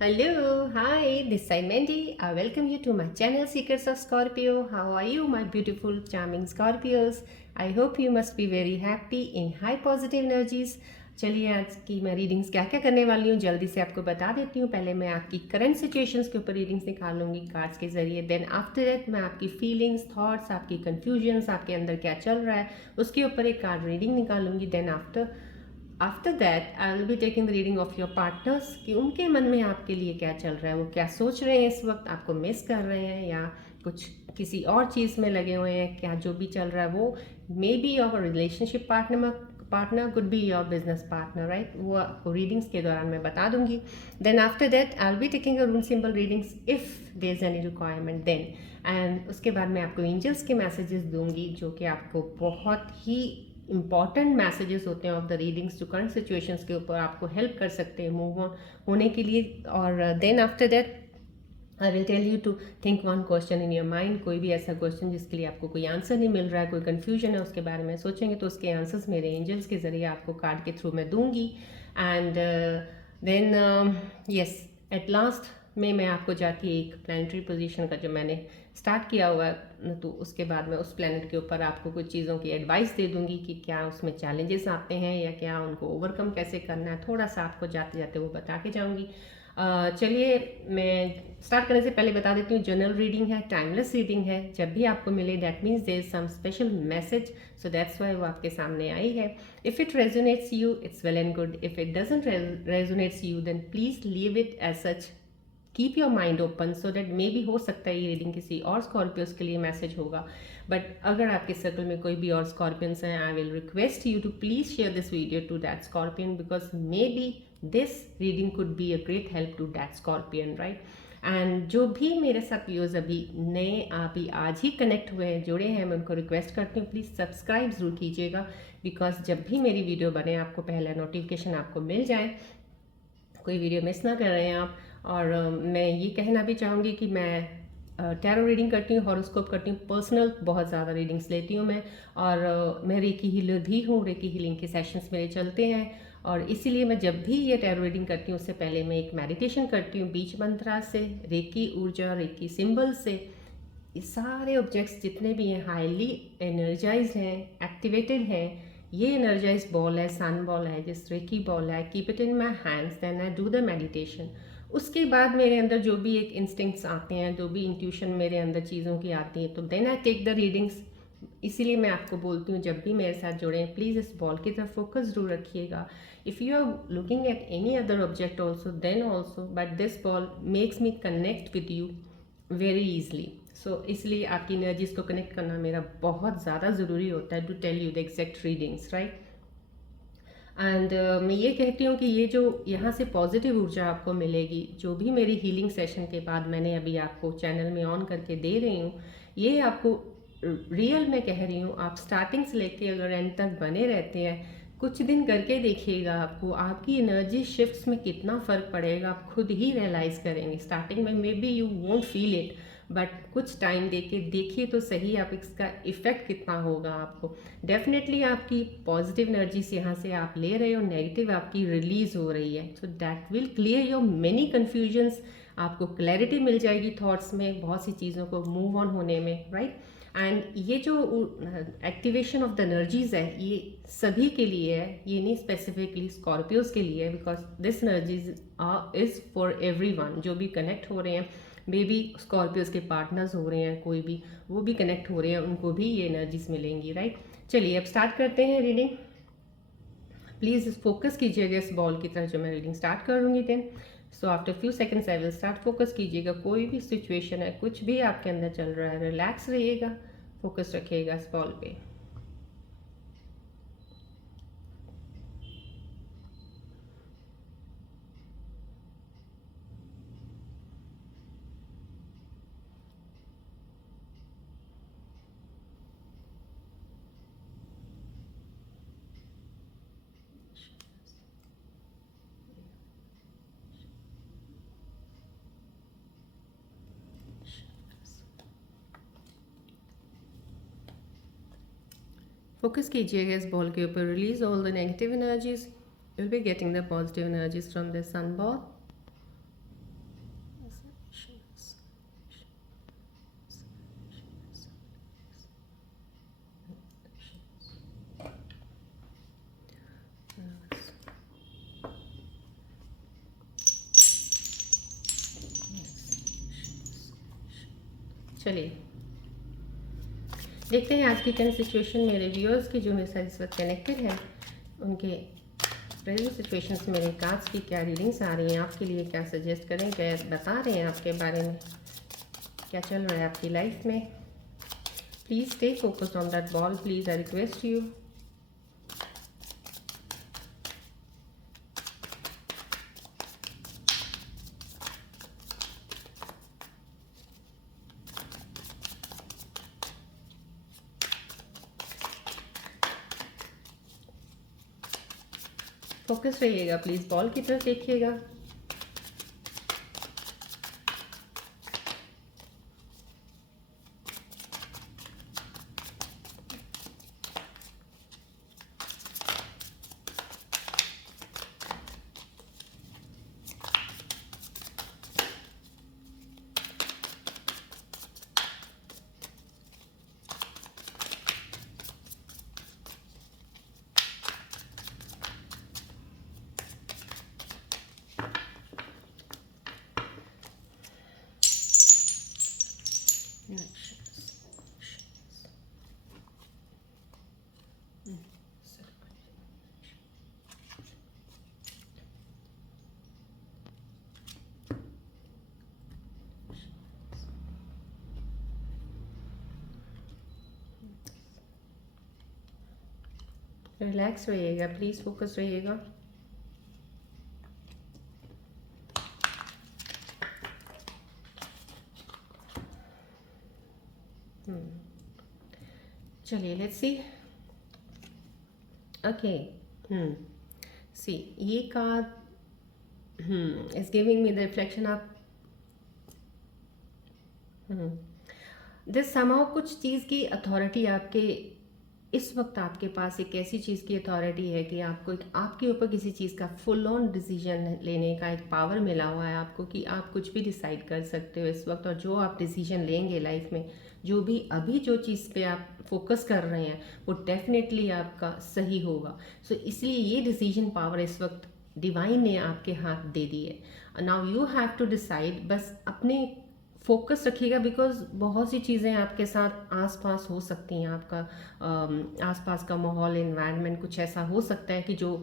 Hello, hi, this is Mandy. I welcome you to my channel Secrets of Scorpio. How are you, my beautiful, charming Scorpios? I hope you must be very happy in high positive energies. चलिए आज की मैं readings क्या क्या करने वाली हूँ जल्दी से आपको बता देती हूँ। पहले मैं आपकी करंट सिचुएशंस के ऊपर रीडिंग्स निकालूंगी कार्ड्स के जरिए। देन आफ्टर दैट मैं आपकी फीलिंग्स, थॉट्स, आपकी कन्फ्यूजन्स, आपके अंदर क्या चल रहा है उसके ऊपर एक कार्ड रीडिंग निकालूंगी। Then after that I will be taking the reading of your partners कि उनके मन में आपके लिए क्या चल रहा है, वो क्या सोच रहे हैं इस वक्त, आपको मिस कर रहे हैं या कुछ किसी और चीज़ में लगे हुए हैं। क्या जो भी चल रहा है वो may be your relationship partner could be your business partner, right. वो आपको रीडिंग्स के दौरान मैं बता दूंगी। Then after that I will be taking a rune symbol readings if there is any requirement then. And उसके बाद मैं आपको एंजल्स के मैसेजेस दूंगी जो कि आपको बहुत ही इंपॉर्टेंट मैसेजेस होते हैं ऑफ द रीडिंग्स जो करंट सिचुएशंस के ऊपर आपको हेल्प कर सकते हैं मूव ऑन होने के लिए। और then after that I will tell you to think one question in your mind. कोई भी ऐसा क्वेश्चन जिसके लिए आपको कोई आंसर नहीं मिल रहा है, कोई कन्फ्यूजन है, उसके बारे में सोचेंगे तो उसके आंसर्स मेरे एंजल्स के ज़रिए आपको कार्ड के थ्रू मैं दूंगी। And then yes, at last में मैं आपको जाके एक प्लानिटरी पोजीशन का जो मैंने स्टार्ट किया हुआ है तो उसके बाद मैं उस प्लानट के ऊपर आपको कुछ चीज़ों की एडवाइस दे दूंगी कि क्या उसमें चैलेंजेस आते हैं या क्या उनको ओवरकम कैसे करना है, थोड़ा सा आपको जाते जाते वो बता के जाऊंगी। चलिए मैं स्टार्ट करने से पहले बता देती हूँ जनरल रीडिंग है, टाइमलेस रीडिंग है। जब भी आपको मिले that means there is some special message, so that's why वो आपके सामने आई है। If it resonates you it's well and good, if it doesn't resonates you then please leave it as such. Keep your mind open so that may be हो सकता है ये reading किसी और स्कॉर्पियंस के लिए मैसेज होगा। बट अगर आपके सर्कल में कोई भी और स्कॉर्पियंस हैं, I will request you to please share this video to that scorpion because may be this reading could be a great help to that scorpion, right. And जो भी मेरे साथ व्यूअर्स अभी नए अभी आज ही कनेक्ट हुए हैं, जुड़े हैं, मैं उनको रिक्वेस्ट करती हूँ प्लीज़ सब्सक्राइब ज़रूर कीजिएगा बिकॉज जब भी मेरी वीडियो बने आपको पहला नोटिफिकेशन आपको मिल जाए, कोई वीडियो मिस ना कर रहे हैं आप। और मैं ये कहना भी चाहूँगी कि मैं टैरो रीडिंग करती हूँ, हॉरोस्कोप करती हूँ, पर्सनल बहुत ज़्यादा रीडिंग्स लेती हूँ मैं। और मैं रेकी हीलर भी हूँ, रेकी हीलिंग के सेशंस मेरे चलते हैं। और इसीलिए मैं जब भी ये टैरो रीडिंग करती हूँ उससे पहले मैं एक मेडिटेशन करती हूँ बीच मंत्रा से, रेकी ऊर्जा, रेकी सिंबल से। ये सारे ऑब्जेक्ट्स जितने भी हैं हाईली एनर्जाइज हैं, एक्टिवेटेड हैं। ये एनर्जाइज बॉल है, सन बॉल है, जिस रेकी बॉल है, keep it in my hands then I do the meditation. उसके बाद मेरे अंदर जो भी एक इंस्टिंक्ट्स आते हैं, जो भी इंट्यूशन मेरे अंदर चीज़ों की आती है तो then I take the readings. इसीलिए मैं आपको बोलती हूँ जब भी मेरे साथ जुड़ें प्लीज़ इस बॉल की तरफ फोकस जरूर रखिएगा। If you are looking at any other object also then also but this ball makes me connect with you very easily. So इसलिए आपकी एनर्जीज को कनेक्ट करना मेरा बहुत ज़्यादा ज़रूरी होता है to tell you the exact readings, right. And मैं ये कहती हूँ कि ये जो यहाँ से पॉजिटिव ऊर्जा आपको मिलेगी जो भी मेरी हीलिंग सेशन के बाद मैंने अभी आपको चैनल में ऑन करके दे रही हूँ, ये आपको रियल में कह रही हूँ, आप स्टार्टिंग से लेके अगर एंड तक बने रहते हैं, कुछ दिन करके देखिएगा आपको आपकी एनर्जी शिफ्ट्स में कितना फ़र्क पड़ेगा, आप खुद ही रियलाइज़ करेंगे। स्टार्टिंग में may be you won't feel it but कुछ टाइम दे के देखिए तो सही आप इसका इफ़ेक्ट कितना होगा आपको। डेफिनेटली आपकी पॉजिटिव एनर्जीज यहाँ से आप ले रहे हो, नेगेटिव आपकी रिलीज हो रही है, so that will clear your many confusions. आपको क्लैरिटी मिल जाएगी थॉट्स में, बहुत सी चीज़ों को मूव ऑन होने में, राइट। एंड ये जो एक्टिवेशन ऑफ द एनर्जीज है ये सभी के लिए है, ये नहीं स्पेसिफिकली स्कॉर्पियोज के लिए है because this energies is for every one. जो भी कनेक्ट हो रहे हैं, मे बी स्कॉर्पियोज के पार्टनर्स हो रहे हैं कोई भी, वो भी कनेक्ट हो रहे हैं, उनको भी ये एनर्जीज मिलेंगी, राइट। चलिए अब स्टार्ट करते हैं रीडिंग। प्लीज़ फोकस कीजिएगा इस बॉल की तरह जो मैं रीडिंग स्टार्ट करूँगी। Then so after few seconds I will start. Focus कीजिएगा, कोई भी सिचुएशन है, कुछ भी आपके अंदर चल रहा है, रिलैक्स रहिएगा, फोकस रखिएगा इस बॉल पे। फोकस कीजिएगा इस बॉल के ऊपर, release all the negative energies, will be getting the positive energies from this sun ball. चलिए देखते हैं आज की करंट सिचुएशन मेरे व्यूअर्स की जो मेरे साथ इस वक्त कनेक्टेड है, उनके प्रेजेंट सिचुएशंस में मेरे कार्ड्स की क्या रीडिंग्स आ रही हैं आपके लिए, क्या सजेस्ट करें, क्या बता रहे हैं आपके बारे में, क्या चल रहा है आपकी लाइफ में। Please stay focused on that ball, please I request you. Focus रहिएगा प्लीज़, बॉल की तरफ देखिएगा। रिलैक्स रहिएगा प्लीज़, फोकस रहिएगा। चलिए लेट्स सी। ओके सी ये card is giving me the reflection of this समाउ, कुछ चीज़ की अथॉरिटी आपके इस वक्त आपके पास एक ऐसी चीज़ की अथॉरिटी है कि आपको आपके ऊपर किसी चीज़ का फुल ऑन डिसीजन लेने का एक पावर मिला हुआ है आपको, कि आप कुछ भी डिसाइड कर सकते हो इस वक्त। और जो आप डिसीजन लेंगे लाइफ में, जो भी अभी जो चीज़ पे आप फोकस कर रहे हैं, वो डेफिनेटली आपका सही होगा। सो इसलिए ये डिसीजन पावर इस वक्त डिवाइन ने आपके हाथ दे दी है। Now you have to decide, बस अपने फोकस रखिएगा, बिकॉज बहुत सी चीज़ें आपके साथ आसपास हो सकती हैं। आपका आसपास का माहौल, एनवायरनमेंट कुछ ऐसा हो सकता है कि जो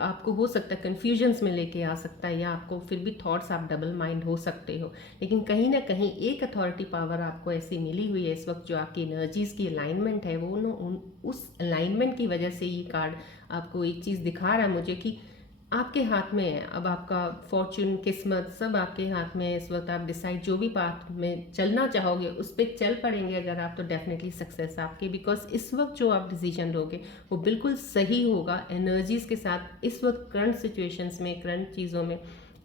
आपको हो सकता है कन्फ्यूजन्स में लेके आ सकता है, या आपको फिर भी थॉट्स, आप डबल माइंड हो सकते हो। लेकिन कहीं ना कहीं एक अथॉरिटी पावर आपको ऐसी मिली हुई है इस वक्त, जो आपकी एनर्जीज़ की अलाइनमेंट है, वो उस अलाइनमेंट की वजह से ये कार्ड आपको एक चीज़ दिखा रहा है मुझे, कि आपके हाथ में है अब। आपका फॉर्चून, किस्मत सब आपके हाथ में है इस वक्त। आप डिसाइड जो भी पाथ में चलना चाहोगे उस पर चल पड़ेंगे अगर आप, तो डेफिनेटली सक्सेस आपकी। बिकॉज इस वक्त जो आप डिसीजन लोगे वो बिल्कुल सही होगा एनर्जीज के साथ, इस वक्त करंट सिचुएशंस में, करंट चीज़ों में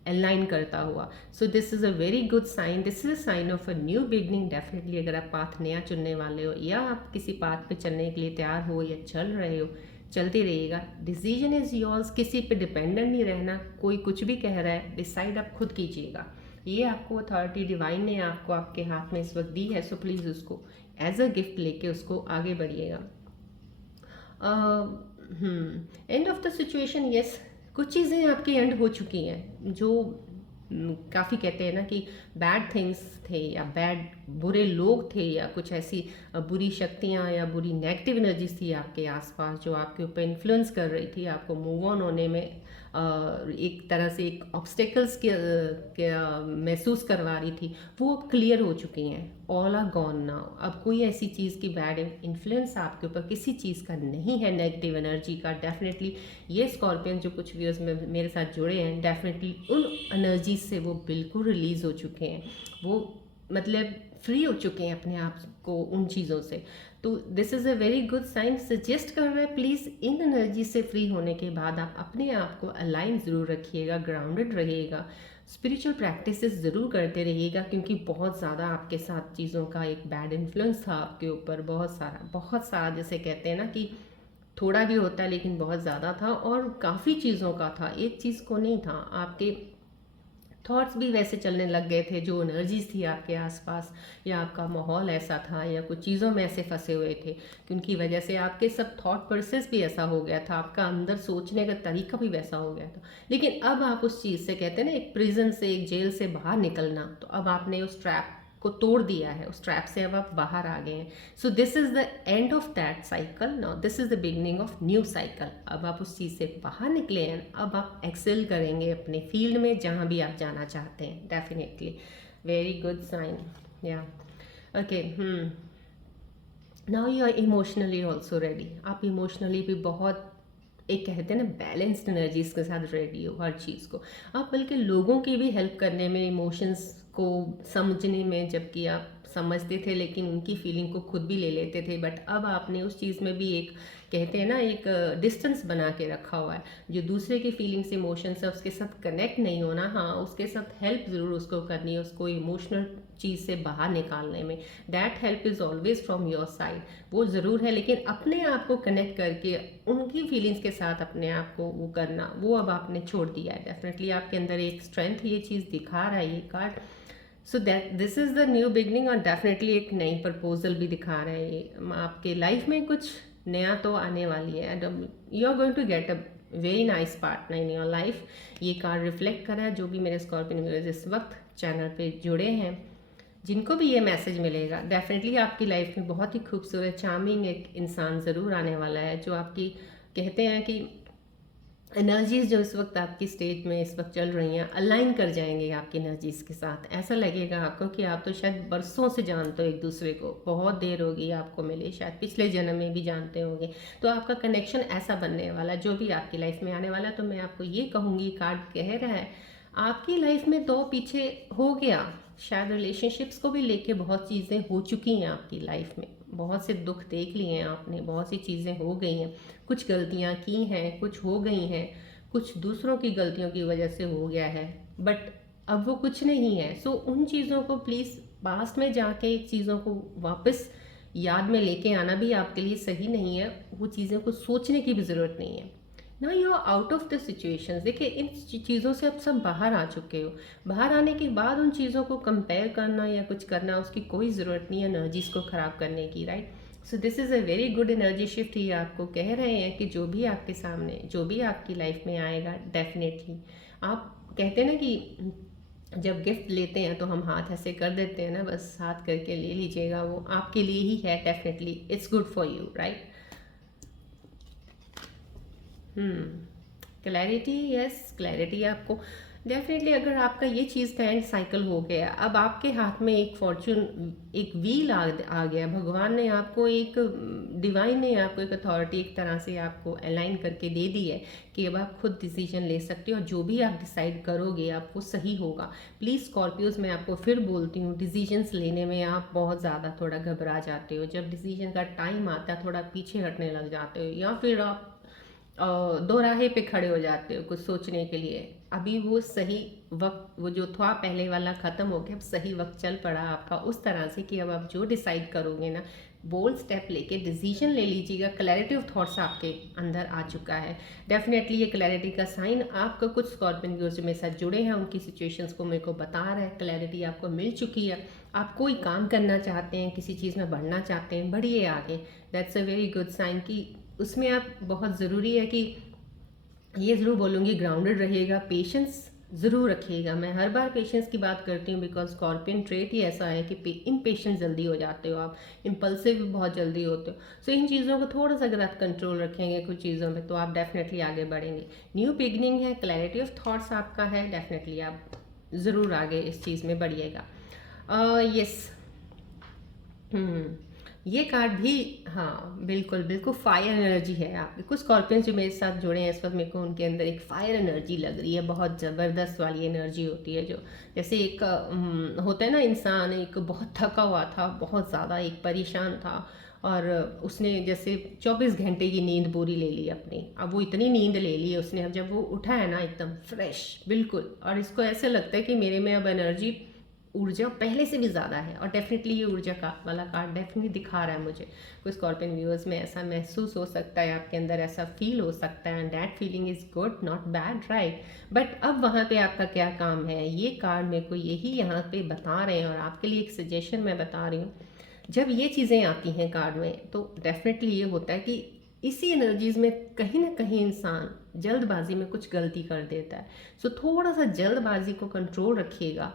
अलाइन करता हुआ। So this is a very good sign, this is a sign of a new beginning. Definitely अगर आप पाथ नया चुनने वाले हो, या आप किसी पाथ पे चलने के लिए तैयार हो या चल रहे हो, चलते रहिएगा। डिसीजन इज़ योर्स, किसी पे डिपेंडेंट नहीं रहना। कोई कुछ भी कह रहा है, डिसाइड आप खुद कीजिएगा। ये आपको अथॉरिटी डिवाइन ने आपको आपके हाथ में इस वक्त दी है। सो प्लीज़ उसको एज अ गिफ्ट लेके उसको आगे बढ़िएगा। End of the situation, yes, कुछ चीज़ें आपकी एंड हो चुकी हैं, जो काफ़ी कहते हैं ना कि बैड थिंग्स थे, या बुरे लोग थे, या कुछ ऐसी बुरी शक्तियाँ या बुरी नेगेटिव एनर्जीज थी आपके आसपास, जो आपके ऊपर इन्फ्लुएंस कर रही थी, आपको मूव ऑन होने में एक तरह से एक ऑब्स्टेकल्स के महसूस करवा रही थी। वो अब क्लियर हो चुकी हैं, ऑल आर गॉन नाउ। अब कोई ऐसी चीज़ की बैड इन्फ्लुएंस आपके ऊपर किसी चीज़ का नहीं है, नेगेटिव एनर्जी का। डेफिनेटली ये स्कॉर्पियन जो कुछ व्यूअर्स में मेरे साथ जुड़े हैं, डेफिनेटली उन एनर्जीज से वो बिल्कुल रिलीज़ हो चुके हैं। वो मतलब फ्री हो चुके हैं अपने आप को उन चीज़ों से। तो this is a very good sign. Suggest कर रहा है प्लीज़ इन एनर्जी से फ्री होने के बाद आप अपने आप को अलाइन ज़रूर रखिएगा, ग्राउंडेड रहिएगा, स्पिरिचुअल प्रैक्टिसेस ज़रूर करते रहिएगा, क्योंकि बहुत ज़्यादा आपके साथ चीज़ों का एक बैड इन्फ्लुएंस था आपके ऊपर, बहुत सारा जैसे कहते हैं ना कि थोड़ा भी होता है लेकिन बहुत ज़्यादा था, और काफ़ी चीज़ों का था, एक चीज़ को नहीं था। आपके थॉट्स भी वैसे चलने लग गए थे, जो एनर्जीज थी आपके आसपास, या आपका माहौल ऐसा था, या कुछ चीज़ों में ऐसे फंसे हुए थे कि उनकी वजह से आपके सब थॉट प्रोसेस भी ऐसा हो गया था, आपका अंदर सोचने का तरीका भी वैसा हो गया था। लेकिन अब आप उस चीज़ से, कहते हैं ना एक प्रिजन से, एक जेल से बाहर निकलना, तो अब आपने उस ट्रैप को तोड़ दिया है, उस ट्रैप से अब आप बाहर आ गए हैं. सो this is the end of that cycle. Now this is the beginning of new cycle. अब आप उस चीज़ से बाहर निकले हैं, अब आप एक्सेल करेंगे अपने फील्ड में जहाँ भी आप जाना चाहते हैं. Definitely very good sign. Yeah okay. Now you are emotionally also ready. आप इमोशनली भी बहुत, एक कहते हैं ना, बैलेंस्ड एनर्जीज के साथ रेडी हो हर चीज़ को. आप बल्कि लोगों की भी हेल्प करने में, इमोशंस को समझने में, जबकि आप समझते थे लेकिन उनकी फीलिंग को खुद भी ले लेते थे, बट अब आपने उस चीज़ में भी एक, कहते हैं ना, एक डिस्टेंस बना के रखा हुआ है. जो दूसरे की फीलिंग्स, इमोशंस है, उसके साथ कनेक्ट नहीं होना, हाँ उसके साथ हेल्प ज़रूर उसको करनी है, उसको इमोशनल चीज़ से बाहर निकालने में. That help is always from your side. वो ज़रूर है, लेकिन अपने आप को कनेक्ट करके उनकी फीलिंग्स के साथ अपने आप को वो करना, वो अब आपने छोड़ दिया है. डेफिनेटली आपके अंदर एक स्ट्रेंथ ये चीज़ दिखा रहा है ये card. So that this is the new beginning. और डेफिनेटली एक नई प्रपोजल भी दिखा रहा है ये. आपके लाइफ में कुछ नया तो आने वाली है. And you are going to get a very nice partner in your life. ये कार्ड रिफ्लेक्ट कर रहा है जो भी मेरे स्कॉर्पियन व्यूअर्स इस वक्त चैनल पे जुड़े हैं, जिनको भी ये मैसेज मिलेगा, डेफिनेटली आपकी लाइफ में बहुत ही खूबसूरत, चार्मिंग एक इंसान ज़रूर आने वाला है, जो आपकी, कहते हैं कि एनर्जीज जो इस वक्त आपकी स्टेज में इस वक्त चल रही हैं, अलाइन कर जाएंगे आपकी एनर्जीज के साथ. ऐसा लगेगा आपको कि आप तो शायद बरसों से जानते हो एक दूसरे को, बहुत देर होगी आपको मिले, शायद पिछले जन्म में भी जानते होंगे. तो आपका कनेक्शन ऐसा बनने वाला जो भी आपकी लाइफ में आने वाला. तो मैं आपको ये कहूँगी, कार्ड कह रहा है आपकी लाइफ में दो पीछे हो गया, शायद रिलेशनशिप्स को भी लेके बहुत चीज़ें हो चुकी हैं आपकी लाइफ में, बहुत से दुख देख लिए हैं आपने, बहुत सी चीज़ें हो गई हैं, कुछ गलतियां की हैं, कुछ हो गई हैं, कुछ दूसरों की गलतियों की वजह से हो गया है, बट अब वो कुछ नहीं है. सो उन चीज़ों को प्लीज़ पास्ट में जाके चीज़ों को वापस याद में लेके आना भी आपके लिए सही नहीं है. वो चीज़ों को सोचने की भी ज़रूरत नहीं है. ना you are out of the situations. देखिए इन चीज़ों से आप सब बाहर आ चुके हो. बाहर आने के बाद उन चीज़ों को कंपेयर करना या कुछ करना, उसकी कोई ज़रूरत नहीं है एनर्जीज को ख़राब करने की. Right. So this is a very good energy shift. ये आपको कह रहे हैं कि जो भी आपके सामने, जो भी आपकी लाइफ में आएगा, डेफिनेटली आप, कहते हैं ना कि जब गिफ्ट लेते हैं तो हम हाथ ऐसे कर देते हैं ना, बस हाथ करके ले लीजिएगा, वो आपके लिए ही है. Definitely it's good for you. Right. Clarity. Yes, clarity आपको डेफिनेटली. अगर आपका ये चीज़ का एंड साइकिल हो गया, अब आपके हाथ में एक फॉर्चून, एक व्हील आ गया. भगवान ने आपको एक, डिवाइन ने आपको एक अथॉरिटी एक तरह से आपको अलाइन करके दे दी है कि अब आप खुद डिसीजन ले सकते हो, और जो भी आप डिसाइड करोगे आपको सही होगा. प्लीज़ स्कॉर्पियोज, मैं आपको फिर बोलती हूँ, डिसीजंस लेने में आप बहुत ज़्यादा थोड़ा घबरा जाते हो. जब डिसीजन का टाइम आता है थोड़ा पीछे हटने लग जाते हो, या फिर आप दोराहे पे खड़े हो जाते हो कुछ सोचने के लिए. अभी वो सही वक्त, वो जो था पहले वाला ख़त्म हो गया, अब सही वक्त चल पड़ा आपका उस तरह से कि अब आप जो डिसाइड करोगे ना, बोल्ड स्टेप लेके डिसीजन ले लीजिएगा. क्लैरिटी ऑफ थॉट्स आपके अंदर आ चुका है. डेफिनेटली ये क्लैरिटी का साइन आपका, कुछ स्कॉर्पियन व्यूअर्स जो मेरे साथ जुड़े हैं उनकी सिचुएशंस को मेरे को बता रहा है. क्लैरिटी आपको मिल चुकी है. आप कोई काम करना चाहते हैं, किसी चीज़ में बढ़ना चाहते हैं, बढ़िए आगे. That's a very good sign कि उसमें आप, बहुत ज़रूरी है कि ये ज़रूर बोलूँगी, ग्राउंडेड रहिएगा, पेशेंस ज़रूर रखिएगा. मैं हर बार पेशेंस की बात करती हूँ बिकॉज स्कॉर्पियन ट्रेट ही ऐसा है कि इम्पेशेंट जल्दी हो जाते हो आप, इम्पल्सिव भी बहुत जल्दी होते हो. सो इन चीज़ों को थोड़ा सा अगर आप कंट्रोल रखेंगे कुछ चीज़ों में, तो आप डेफिनेटली आगे बढ़ेंगे. न्यू बिगनिंग है, क्लैरिटी ऑफ थॉट्स आपका है, डेफिनेटली आप ज़रूर आगे इस चीज़ में बढ़िएगा. यस. ये कार्ड भी, हाँ बिल्कुल बिल्कुल, फायर एनर्जी है आपके. कुछ स्कॉर्पियंस जो मेरे साथ जुड़े हैं इस वक्त, मेरे को उनके अंदर एक फायर एनर्जी लग रही है, बहुत ज़बरदस्त वाली एनर्जी होती है. जो जैसे एक होता है ना, इंसान एक बहुत थका हुआ था, बहुत ज़्यादा एक परेशान था, और उसने जैसे 24 घंटे की नींद पूरी ले ली अपनी. अब वो इतनी नींद ले ली उसने, अब जब वो उठा है ना एकदम फ्रेश बिल्कुल, और इसको ऐसे लगता है कि मेरे में अब एनर्जी, ऊर्जा पहले से भी ज़्यादा है. और डेफिनेटली ये ऊर्जा का वाला कार्ड डेफिनेटली दिखा रहा है मुझे. कोई स्कॉर्पियन व्यूअर्स में ऐसा महसूस हो सकता है, आपके अंदर ऐसा फील हो सकता है, and that feeling is good, not bad. Right. But अब वहाँ पे आपका क्या काम है, ये कार्ड मेरे को यही यहाँ पे बता रहे हैं, और आपके लिए एक सजेशन मैं बता रही हूँ. जब ये चीज़ें आती हैं कार्ड में, तो डेफिनेटली ये होता है कि इसी एनर्जीज में कहीं ना कहीं इंसान जल्दबाजी में कुछ गलती कर देता है. सो थोड़ा सा जल्दबाजी को कंट्रोल रखिएगा.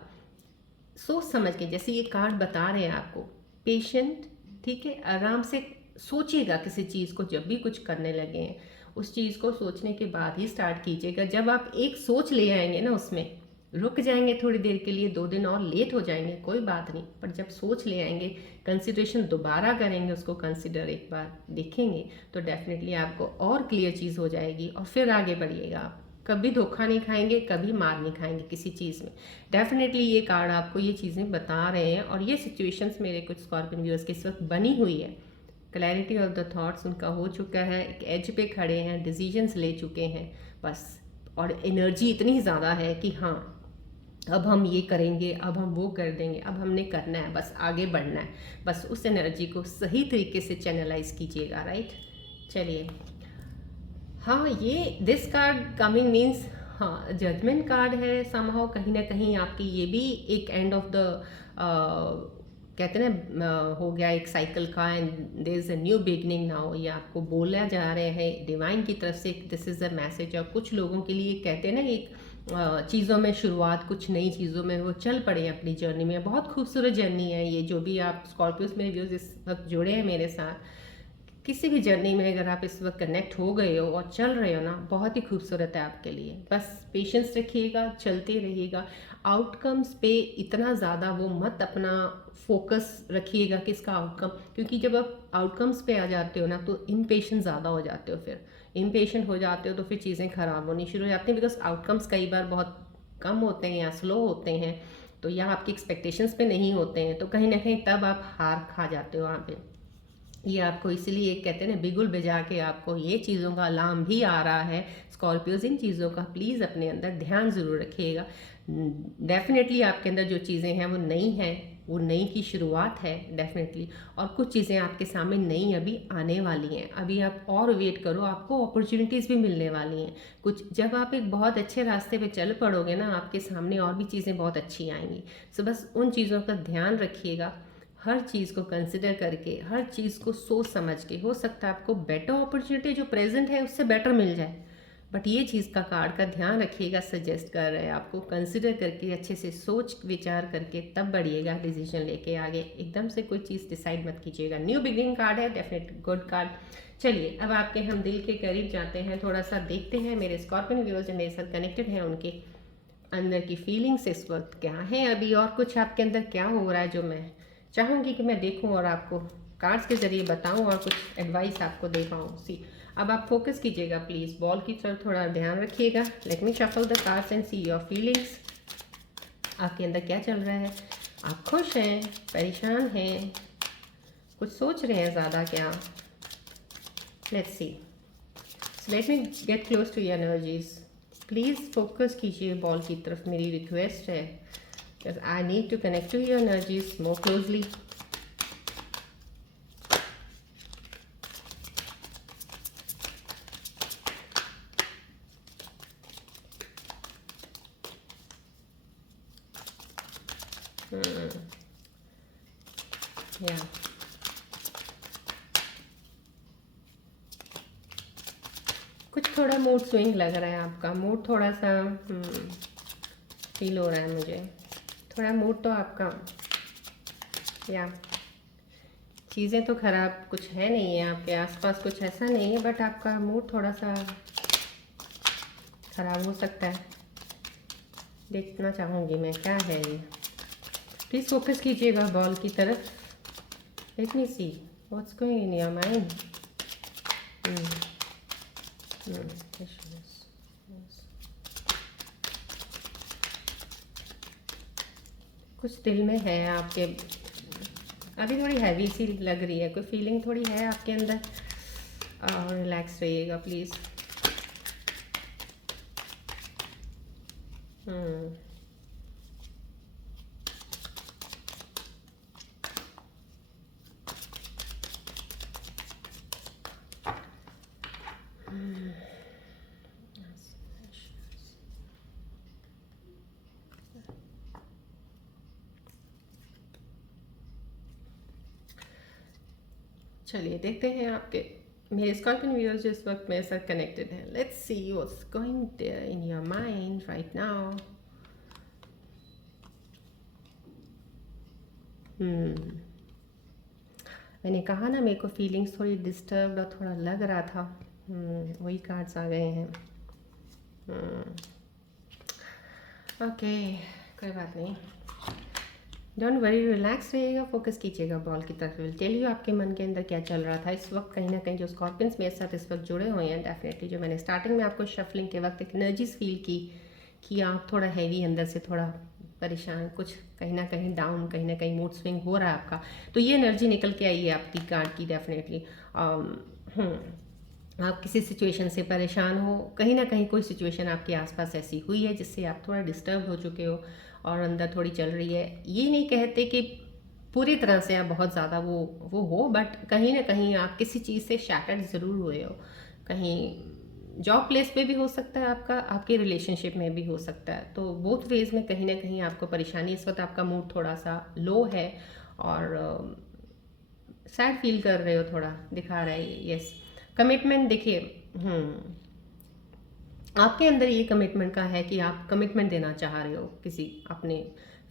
सोच समझ के, जैसे ये कार्ड बता रहे हैं आपको, पेशेंट, ठीक है, आराम से सोचिएगा किसी चीज़ को। जब भी कुछ करने लगे हैं उस चीज़ को सोचने के बाद ही स्टार्ट कीजिएगा। जब आप एक सोच ले आएंगे ना, उसमें रुक जाएंगे थोड़ी देर के लिए, 2 दिन और लेट हो जाएंगे कोई बात नहीं, पर जब सोच ले आएंगे, कंसिडरेशन दोबारा करेंगे, उसको कंसिडर एक बार देखेंगे, तो डेफिनेटली आपको और क्लियर चीज़ हो जाएगी और फिर आगे बढ़िएगा आप। कभी धोखा नहीं खाएंगे, कभी मार नहीं खाएंगे किसी चीज़ में। डेफिनेटली ये कार्ड आपको ये चीज़ें बता रहे हैं, और ये सिचुएशंस मेरे कुछ स्कॉर्पियन व्यूअर्स के इस वक्त बनी हुई है। क्लैरिटी ऑफ द थॉट्स उनका हो चुका है, एक एज पे खड़े हैं, डिसीजंस ले चुके हैं बस, और एनर्जी इतनी ज़्यादा है कि हाँ अब हम ये करेंगे, अब हम वो कर देंगे, अब हमने करना है, बस आगे बढ़ना है। बस उस एनर्जी को सही तरीके से चैनलाइज कीजिएगा, राइट। चलिए, हाँ, ये दिस कार्ड कमिंग मीन्स, हाँ, जजमेंट कार्ड है समहाउ, कहीं ना कहीं आपकी ये भी एक एंड ऑफ द, कहते हैं ना, हो गया एक साइकिल का, and there is a new beginning now. ये आपको बोला जा रहे हैं डिवाइन की तरफ से, दिस इज़ अ मैसेज। और कुछ लोगों के लिए कहते हैं ना, एक चीज़ों में शुरुआत, कुछ नई चीज़ों में वो चल पड़े हैं अपनी जर्नी में। बहुत खूबसूरत जर्नी है ये, जो भी आप स्कॉर्पियोस में व्यूज़ इस वक्त जुड़े हैं मेरे साथ, किसी भी जर्नी में अगर आप इस वक्त कनेक्ट हो गए हो और चल रहे हो ना, बहुत ही खूबसूरत है आपके लिए। बस पेशेंस रखिएगा, चलते रहिएगा। आउटकम्स पे इतना ज़्यादा वो मत अपना फोकस रखिएगा कि इसका आउटकम, क्योंकि जब आप आउटकम्स पे आ जाते हो ना तो इम्पेशेंट ज़्यादा हो जाते हो, फिर इम्पेशेंट हो जाते हो तो फिर चीज़ें ख़राब होनी शुरू हो जाती हैं, बिकॉज आउटकम्स कई बार बहुत कम होते हैं या स्लो होते हैं, तो या आपकी एक्सपेक्टेशंस पे नहीं होते हैं, तो कहीं ना कहीं तब आप हार खा जाते हो वहाँ पे। ये आपको इसलिए कहते हैं ना, बिगुल बजा के आपको ये चीज़ों का अलार्म भी आ रहा है स्कॉर्पियोज। इन चीज़ों का प्लीज़ अपने अंदर ध्यान ज़रूर रखिएगा। डेफिनेटली आपके अंदर जो चीज़ें हैं वो नई हैं, वो नई की शुरुआत है डेफिनेटली। और कुछ चीज़ें आपके सामने नई अभी आने वाली हैं, अभी आप और वेट करो, आपको अपॉर्चुनिटीज़ भी मिलने वाली हैं कुछ। जब आप एक बहुत अच्छे रास्ते पे चल पड़ोगे ना, आपके सामने और भी चीज़ें बहुत अच्छी आएंगी। सो बस उन चीज़ों का ध्यान रखिएगा, हर चीज़ को कंसिडर करके, हर चीज़ को सोच समझ के। हो सकता है आपको बेटर अपॉर्चुनिटी जो प्रेजेंट है उससे बेटर मिल जाए, बट ये चीज़ का कार्ड का ध्यान रखिएगा, सजेस्ट कर रहे हैं आपको, कंसिडर करके अच्छे से सोच विचार करके तब बढ़िएगा डिसीजन लेके आगे। एकदम से कोई चीज़ डिसाइड मत कीजिएगा। न्यू बिगिनिंग कार्ड है, डेफिनेट गुड कार्ड। चलिए, अब आपके हम दिल के करीब जाते हैं, थोड़ा सा देखते हैं मेरे स्कॉर्पियन व्यूअर्स जो मेरे साथ कनेक्टेड हैं उनके अंदर की फीलिंग्स इस वक्त क्या है अभी, और कुछ आपके अंदर क्या हो रहा है जो मैं चाहूँगी कि मैं देखूँ और आपको कार्ड्स के ज़रिए बताऊँ और कुछ एडवाइस आपको दे पाऊँ। सी, अब आप फोकस कीजिएगा प्लीज़, बॉल की तरफ थोड़ा ध्यान रखिएगा। Let me shuffle the cards and see your feelings. आपके अंदर क्या चल रहा है? आप खुश हैं, परेशान हैं, कुछ सोच रहे हैं ज़्यादा क्या? Let's see. So let me get close to your energies. Please focus कीजिए बॉल की तरफ, मेरी रिक्वेस्ट है, because I need to connect to your energies more closely. Yeah. कुछ थोड़ा मूड स्विंग लग रहा है आपका, मूड थोड़ा सा फील हो रहा है मुझे, थोड़ा मूड तो आपका, या चीज़ें तो ख़राब कुछ है नहीं है आपके आसपास, कुछ ऐसा नहीं है, बट आपका मूड थोड़ा सा ख़राब हो सकता है। देखना चाहूँगी मैं क्या है ये। प्लीज़ फोकस कीजिएगा बॉल की तरफ। Late me C what's going in your mind. कुछ दिल में है आपके, अभी थोड़ी हैवी सी लग रही है, कोई फीलिंग थोड़ी है आपके अंदर, और रिलैक्स रहिएगा प्लीज़। चलिए देखते हैं आपके मेरे स्कॉर्पियन व्यूअर्स जो इस वक्त मेरे साथ कनेक्टेड हैं। Let's see what's going there in your mind right now. मैंने कहा ना मेरे को फीलिंग्स थोड़ी डिस्टर्ब और थोड़ा लग रहा था। वही कार्ड्स आ गए हैं। ओके, कोई बात नहीं, डोंट वरी, रिलैक्स रहिएगा, फोकस कीजिएगा बॉल की तरफ। विल टेल यू आपके मन के अंदर क्या चल रहा था इस वक्त। कहीं ना कहीं जो स्कॉर्पियंस मेरे साथ इस वक्त जुड़े हुए हैं, डेफिनेटली जो मैंने स्टार्टिंग में आपको शफलिंग के वक्त एक एनर्जीज फील की कि आप थोड़ा हैवी अंदर से, थोड़ा परेशान, कुछ कहीं ना कहीं डाउन, कहीं ना कहीं मूड स्विंग हो रहा है आपका। तो ये एनर्जी निकल के आई है आपकी कार्ड की, डेफिनेटली। आप किसी सिचुएशन से परेशान हो, कहीं ना कहीं कोई सिचुएशन आपके आसपास ऐसी हुई है जिससे आप थोड़ा डिस्टर्ब हो चुके हो और अंदर थोड़ी चल रही है। ये नहीं कहते कि पूरी तरह से आप बहुत ज़्यादा वो हो, बट कहीं ना कहीं आप किसी चीज़ से शैटर्ड ज़रूर हुए हो। कहीं जॉब प्लेस पे भी हो सकता है आपका, आपके रिलेशनशिप में भी हो सकता है। तो बोथ वेज में कहीं ना कहीं आपको परेशानी, इस वक्त आपका मूड थोड़ा सा लो है और सैड फील कर रहे हो, थोड़ा दिखा रहा है। यस, कमिटमेंट देखिए, आपके अंदर ये कमिटमेंट का है कि आप कमिटमेंट देना चाह रहे हो किसी अपने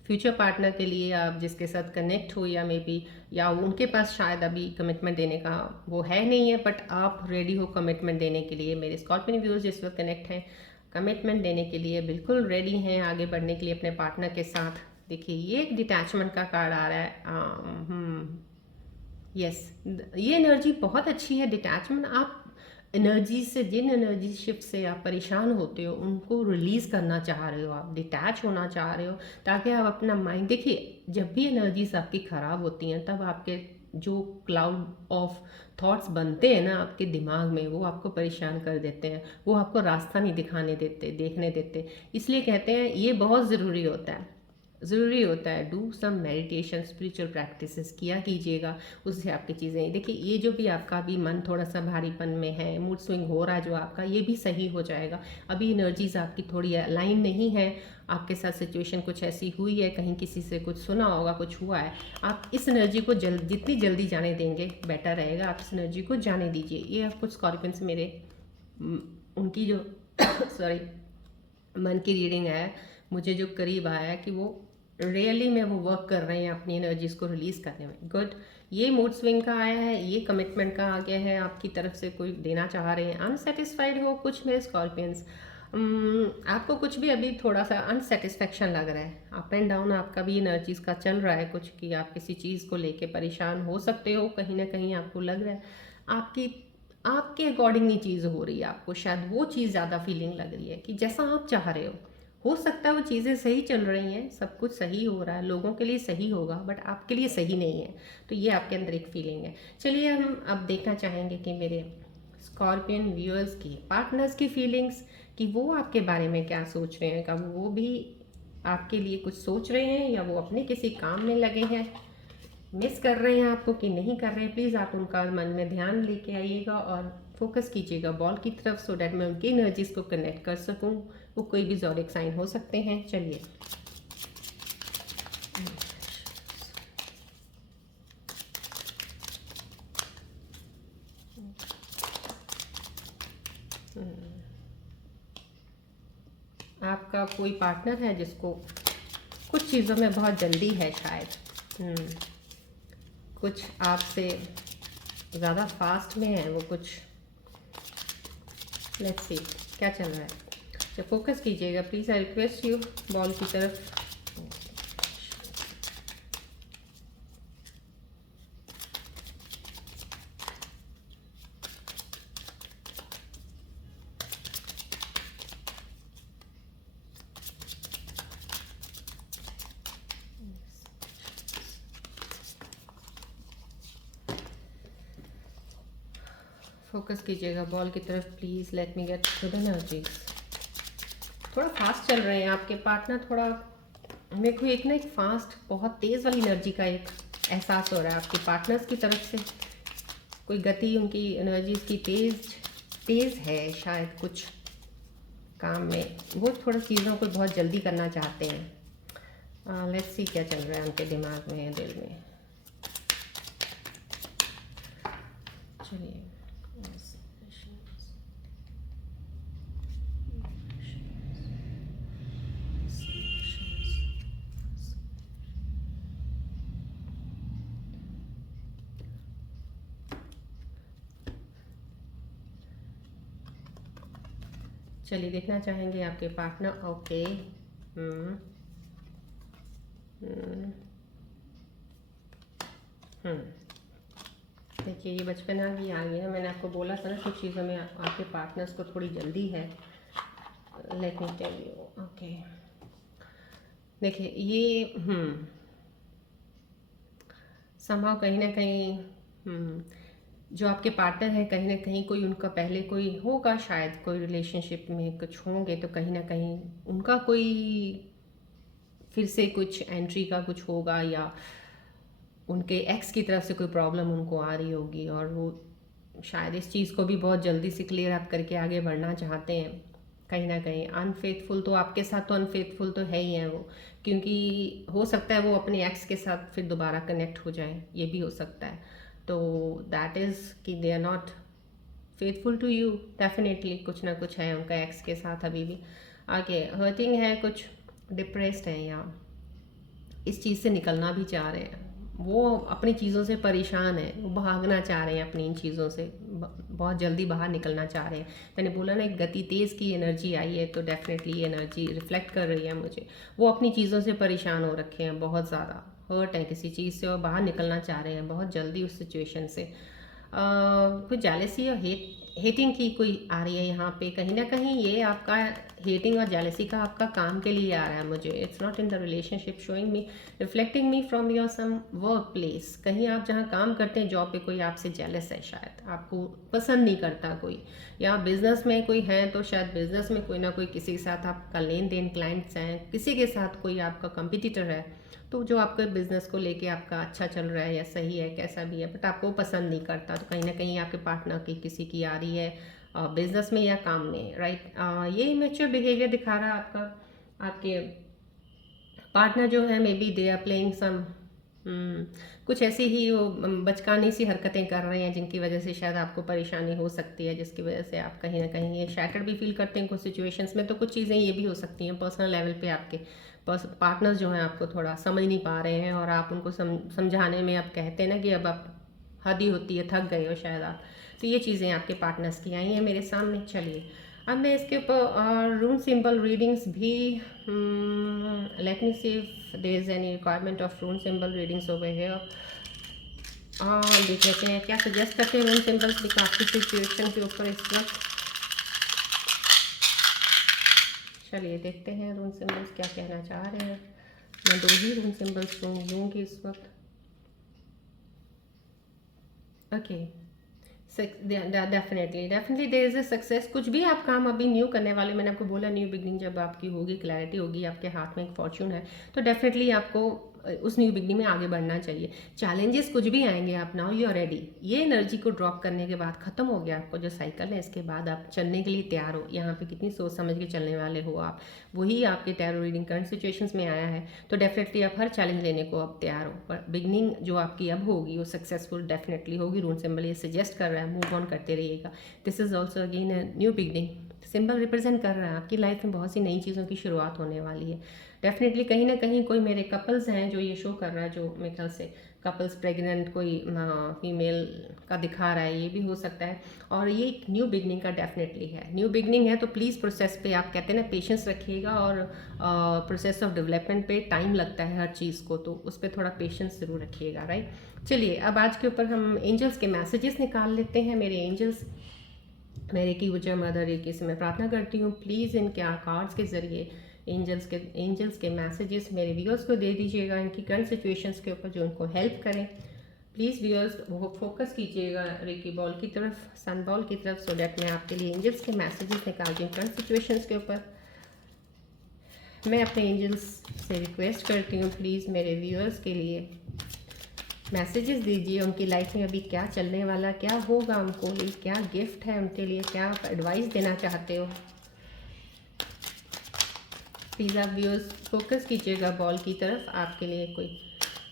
फ्यूचर पार्टनर के लिए, आप जिसके साथ कनेक्ट हो, या मे बी या उनके पास शायद अभी कमिटमेंट देने का वो है नहीं है, बट आप रेडी हो कमिटमेंट देने के लिए। मेरे स्कॉर्पियन व्यूअर्स जिस वक्त कनेक्ट हैं, कमिटमेंट देने के लिए बिल्कुल रेडी हैं, आगे बढ़ने के लिए अपने पार्टनर के साथ। देखिए, ये एक डिटैचमेंट का कार्ड आ रहा है। यस, ये एनर्जी बहुत अच्छी है, डिटैचमेंट। आप एनर्जी से, जिन एनर्जी शिफ्ट से आप परेशान होते हो, उनको रिलीज़ करना चाह रहे हो, आप डिटैच होना चाह रहे हो, ताकि आप अपना माइंड, देखिए जब भी एनर्जीज आपकी ख़राब होती हैं तब आपके जो क्लाउड ऑफ थॉट्स बनते हैं ना आपके दिमाग में, वो आपको परेशान कर देते हैं, वो आपको रास्ता नहीं दिखाने देते, देखने देते। इसलिए कहते हैं ये बहुत ज़रूरी होता है do some meditation, spiritual practices किया कीजिएगा, उससे आपकी चीज़ें, देखिए ये जो भी आपका अभी मन थोड़ा सा भारीपन में है, मूड स्विंग हो रहा है जो आपका, ये भी सही हो जाएगा। अभी एनर्जीज आपकी थोड़ी अलाइन नहीं है, आपके साथ सिचुएशन कुछ ऐसी हुई है, कहीं किसी से कुछ सुना होगा, कुछ हुआ है। आप इस एनर्जी को जितनी जल्दी जाने देंगे बेटर रहेगा। आप इस एनर्जी को जाने दीजिए। ये आप कुछ स्कॉर्पियंस मेरे उनकी जो सॉरी मन की रीडिंग है, मुझे जो करीब आया है कि वो रियली में वो वर्क कर रहे हैं अपनी एनर्जीज को रिलीज करने में। गुड, ये मूड स्विंग का आया है, ये कमिटमेंट का आ गया है, आपकी तरफ से कोई देना चाह रहे हैं, अनसेटिस्फाइड हो कुछ मेरे स्कॉर्पियंस। आपको कुछ भी अभी थोड़ा सा अनसेटिस्फेक्शन लग रहा है, अप एंड डाउन आपका भी एनर्जीज का चल रहा है कुछ, कि आप किसी चीज़ को लेके परेशान हो सकते हो, कहीं ना कहीं आपको लग रहा है आपके अकॉर्डिंग नहीं चीज़ हो रही है, आपको शायद वो चीज़ ज़्यादा फीलिंग लग रही है कि जैसा आप चाह रहे हो सकता है वो चीज़ें सही चल रही हैं, सब कुछ सही हो रहा है, लोगों के लिए सही होगा, बट आपके लिए सही नहीं है। तो ये आपके अंदर एक फीलिंग है। चलिए हम अब देखना चाहेंगे कि मेरे स्कॉर्पियन व्यूअर्स की, पार्टनर्स की फीलिंग्स, कि वो आपके बारे में क्या सोच रहे हैं, कब वो भी आपके लिए कुछ सोच रहे हैं, या वो अपने किसी काम में लगे हैं, मिस कर रहे हैं आपको कि नहीं कर रहे हैं। प्लीज़ आप उनका मन में ध्यान लेके आइएगा और फोकस कीजिएगा बॉल की तरफ, सो डैट मैं उनकी एनर्जीज को कनेक्ट कर सकूं। वो कोई भी ज़ोडिक साइन हो सकते हैं। चलिए, आपका कोई पार्टनर है जिसको कुछ चीज़ों में बहुत जल्दी है शायद, कुछ आपसे ज़्यादा फास्ट में है वो कुछ। लेट्स सी क्या चल रहा है। तो फोकस कीजिएगा please, I request you ball की तरफ। फोकस कीजिएगा बॉल की तरफ please, late me get good energies. थोड़ा फास्ट चल रहे हैं आपके पार्टनर, थोड़ा मेरे को एक फास्ट बहुत तेज़ वाली एनर्जी का एक एहसास हो रहा है आपके पार्टनर्स की तरफ से। कोई गति उनकी एनर्जीज की तेज़ है शायद कुछ काम में, वो थोड़ा चीज़ों को बहुत जल्दी करना चाहते हैं। लेट्स सी क्या चल रहा है उनके दिमाग में, दिल में। चलिए, चलिए देखना चाहेंगे आपके पार्टनर। ओके। हम्म हम्म हम्म। देखिए ये बचपना भी आ गया, मैंने आपको बोला था ना कुछ चीज़ों में आपके पार्टनर्स को थोड़ी जल्दी है। Let me tell you. Okay, देखिए ये संभव कहीं ना कहीं जो आपके पार्टनर हैं कहीं ना कहीं कोई उनका पहले कोई होगा, शायद कोई रिलेशनशिप में कुछ होंगे, तो कहीं ना कहीं उनका कोई फिर से कुछ एंट्री का कुछ होगा, या उनके एक्स की तरफ से कोई प्रॉब्लम उनको आ रही होगी, और वो शायद इस चीज़ को भी बहुत जल्दी से क्लियर अप करके आगे बढ़ना चाहते हैं। कहीं ना कहीं अनफेथफुल तो आपके साथ तो अनफेथफुल तो है ही है वो, क्योंकि हो सकता है वो अपने एक्स के साथ फिर दोबारा कनेक्ट हो जाए, ये भी हो सकता है। तो दैट इज़ कि they are not faithful to you. Definitely कुछ ना कुछ है उनका एक्स के साथ अभी भी। आगे हर्टिंग है, कुछ डिप्रेस्ड है, या इस चीज़ से निकलना भी चाह रहे हैं। वो अपनी चीज़ों से परेशान है, वो भागना चाह रहे हैं अपनी इन चीज़ों से, बहुत जल्दी बाहर निकलना चाह रहे हैं। मैंने बोला ना एक गति तेज़ की एनर्जी आई है, तो डेफिनेटली ये एनर्जी रिफ्लेक्ट कर रही है मुझे। वो अपनी चीज़ों से परेशान हो रखे हैं, बहुत ज़्यादा हर्ट है किसी चीज़ से और बाहर निकलना चाह रहे हैं बहुत जल्दी उस सिचुएशन से। कुछ जेलेसी और हेटिंग की कोई आ रही है यहाँ पे, कहीं ना कहीं ये आपका हेटिंग और जेलेसी का आपका काम के लिए आ रहा है मुझे। It's not in the relationship, showing me, reflecting me from your some work place. कहीं आप जहाँ काम करते हैं जॉब पे कोई आपसे जेलस है, शायद आपको पसंद नहीं करता कोई, या बिजनेस में कोई है तो शायद बिजनेस में कोई ना कोई किसी के साथ आपका लेन देन, क्लाइंट्स हैं, किसी के साथ कोई आपका कंपिटिटर है, तो जो आपके बिजनेस को लेके आपका अच्छा चल रहा है या सही है कैसा भी है, बट आपको पसंद नहीं करता, तो कहीं ना कहीं आपके पार्टनर की किसी की आ रही है बिजनेस में या काम में, राइट। ये इमेच्योर बिहेवियर दिखा रहा है आपका। आपके पार्टनर जो है maybe they are playing some कुछ ऐसी ही वो बचकानी सी हरकतें कर रहे हैं, जिनकी वजह से शायद आपको परेशानी हो सकती है, जिसकी वजह से आप कहीं ना कहीं ये शैटर्ड भी फील करते हैं कुछ सिचुएशंस में। तो कुछ चीज़ें ये भी हो सकती हैं पर्सनल लेवल पे, आपके पार्टनर्स जो हैं आपको थोड़ा समझ नहीं पा रहे हैं, और आप उनको समझाने में आप कहते हैं ना कि अब आप हद ही होती है, थक गए हो शायद आप। तो ये चीज़ें आपके पार्टनर्स की आई हैं मेरे सामने। चलिए अब मैं इसके ऊपर रूम सिंबल रीडिंग्स भी, let me see if there is any requirement of room symbol readings over here. देख लेते हैं क्या सजेस्ट करते हैं रूम सिंबल्स भी आपकी सिचुएशन के ऊपर इस वक्त। चलिए देखते हैं रूम सिंबल्स क्या कहना चाह रहे हैं। मैं 2 ही रूम सिंबल्स लूँगी इस वक्त। Okay, definitely there is a success. कुछ भी आप काम अभी न्यू करने वाले, मैंने आपको बोला न्यू बिगनिंग जब आपकी होगी, क्लैरिटी होगी, आपके हाथ में एक फॉर्च्यून है, तो डेफिनेटली आपको उस न्यू बिगनिंग में आगे बढ़ना चाहिए। चैलेंजेस कुछ भी आएंगे, आप नाउ यू आर रेडी। ये एनर्जी को ड्रॉप करने के बाद खत्म हो गया आपको जो साइकिल है, इसके बाद आप चलने के लिए तैयार हो। यहाँ पे कितनी सोच समझ के चलने वाले हो आप, वही आपके टैरो रीडिंग करंट सिचुएशंस में आया है, तो डेफिनेटली आप हर चैलेंज लेने को अब तैयार हो। पर बिगनिंग जो आपकी अब होगी वो सक्सेसफुल डेफिनेटली होगी। रून सिंबल ये सजेस्ट कर रहा है मूव ऑन करते रहिएगा। This is also again a new beginning. Symbol represent कर रहा है आपकी लाइफ में बहुत सी नई चीज़ों की शुरुआत होने वाली है। डेफिनेटली कहीं ना कहीं कोई मेरे कपल्स हैं जो ये शो कर रहा है, जो मेरे ख्याल से कपल्स प्रेग्नेंट कोई फीमेल का दिखा रहा है, ये भी हो सकता है। और ये एक न्यू बिगनिंग का डेफिनेटली है, न्यू बिगनिंग है, तो प्लीज़ प्रोसेस पे आप कहते हैं ना पेशेंस रखिएगा, और प्रोसेस ऑफ डेवलपमेंट पे टाइम लगता है हर चीज़ को, तो उस पर थोड़ा पेशेंस ज़रूर रखिएगा, राइट। चलिए अब आज के ऊपर हम एंजल्स के मैसेजेस निकाल लेते हैं। मेरे एंजल्स, मेरे की वजह मदर रेकी से मैं प्रार्थना करती हूँ, प्लीज़ इनके कार्ड्स के ज़रिए एंजल्स के मैसेजेस मेरे व्यूअर्स को दे दीजिएगा, इनकी करंट सिचुएशंस के ऊपर जो उनको हेल्प करें। प्लीज़ व्यूअर्स वो फोकस कीजिएगा रेकी बॉल की तरफ, सन बॉल की तरफ, सो डैट मैं आपके लिए एंजल्स के मैसेजेस निकालती हूँ करंट सिचुएशंस के ऊपर। मैं अपने एंजल्स से रिक्वेस्ट करती हूँ, प्लीज़ मेरे व्यूअर्स के लिए मैसेजेस दीजिए, उनकी लाइफ में अभी क्या चलने वाला, क्या होगा उनको लिए, क्या गिफ्ट है उनके लिए, क्या आप एडवाइस देना चाहते हो। प्लीज़ आप व्यूअर्स फोकस कीजिएगा बॉल की तरफ, आपके लिए कोई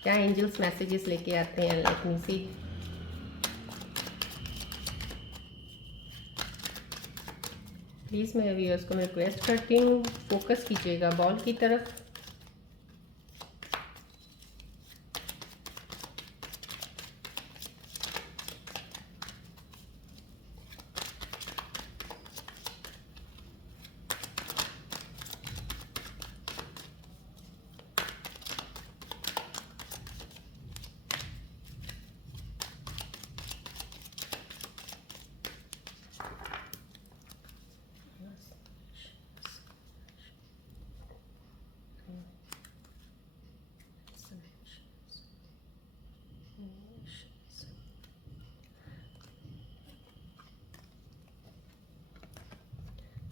क्या एंजल्स मैसेजेस लेके आते हैं। Let me see. प्लीज़ मेरे व्यूअर्स को मैं रिक्वेस्ट करती हूँ फोकस कीजिएगा बॉल की तरफ।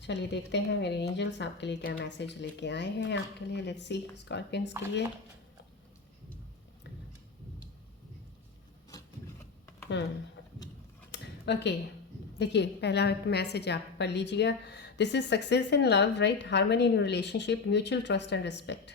चलिए देखते हैं मेरे एंजल्स आपके लिए क्या मैसेज लेके आए हैं आपके लिए। लेट्स सी स्कॉर्पियंस के लिए। ओके, देखिए पहला मैसेज आप पढ़ लीजिएगा। This is success in love, right, harmony in relationship, mutual trust and respect.